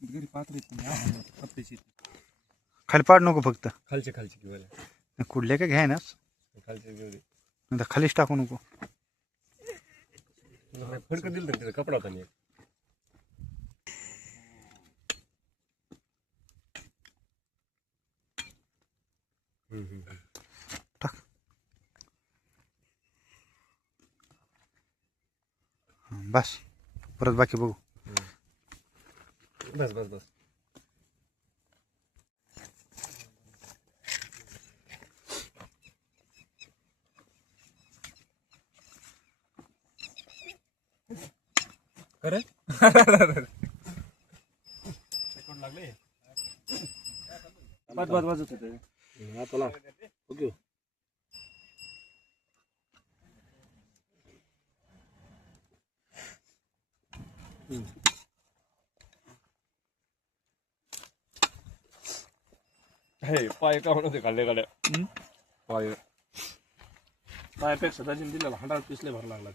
घरी पात्र खाली पाड नको फक्त खालचे किंवा कुठले का घ्याय ना खालचे घेऊ दे. नाही खालीच टाकू नको. फडकं दिलं तर कपडा होता नाही. टाक. बस परत बाकी बघू. बस बस बस. करे लागले वाजत होते तुला ओके. हे पाय का म्हणते काढले गाड्या पाय पायापेक्षा दाजीने दिलेला 100 पिसले भर लागला.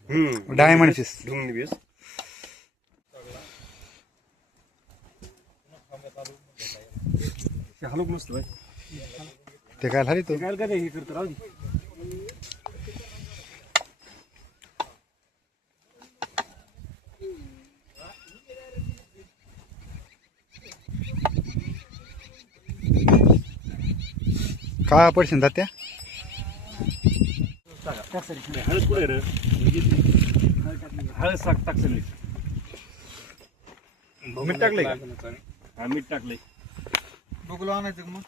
डायमंड पीस ढुंगणी बेस हलूक मस्त भाई ते काय झाली तो काय काय हे करतो राहू दे. काय पडशील त्या हळद कुठे रे हळद साक टाक सगळी. मीठ टाकले हा मीठ टाकले. बघलो आणायचं मग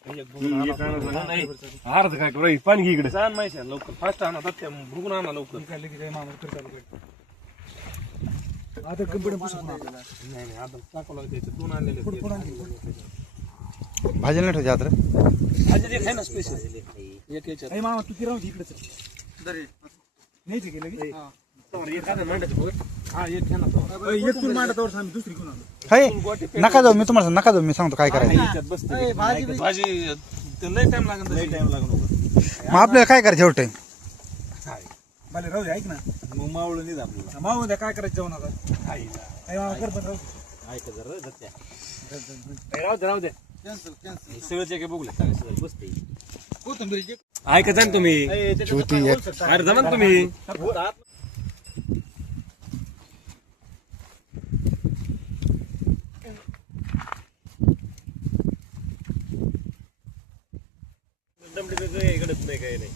अर्ध काय करू पाणी घे इकडे. छान माहिती आहे लवकर फास्ट आणा त्या भुगून आणा लवकर. काय लगेच काय मामा करता आता कंपनी पुसून आपल्याला नाही आता टाकावं लागते. 2 आणलेले भाजी नाही ठेवायची आता. भाजी एक आहे ना स्पेशल एक याच्यात. ए मामा तू ती राहू इकडेच दरे नाही ते गेलं की एक आता मांडायचं बघ. हा एक घ्या ना तो एक तू मांडतावर आम्ही दुसरी कोण आणू. हाय नका जाऊ मी तुम्हाला नका जाऊ मी सांगतो काय करायचं. भाजी ते लय टाइम लागेल. लय टाइम लागेल मग आपल्याला काय करायचं एवढं टाइम. भले राहू दे ऐक ना मग मावळून नाही आपल्याला मावळून द्या काय करायचं जेवण आता. आई मामा कर पण राहू ऐक जरा दत्त्या राहू दे कॅन्सल सगळं काय बघूले सगळं बसते कोथिंबीर ऐका जा तुम्ही ज्योती एक अरे जमा तुम्ही इकडे नाही काही नाही.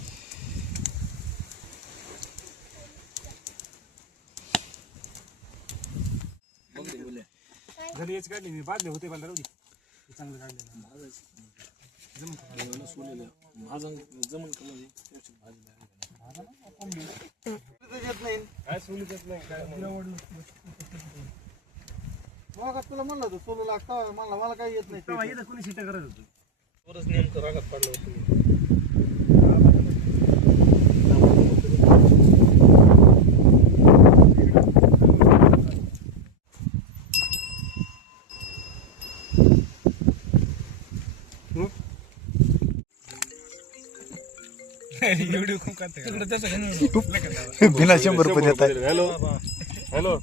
घरी याच काढली मी बादले होते मला राहू दे चांगलं काढलेलं जमून तुला म्हणलं होतं सोलो लागतं मला काही येत नाही. कोणी शिट्या करत होतो थोडंच नेमकं रागात पडलं होतं. बिना 100 रुपये देत आहे. Hello hello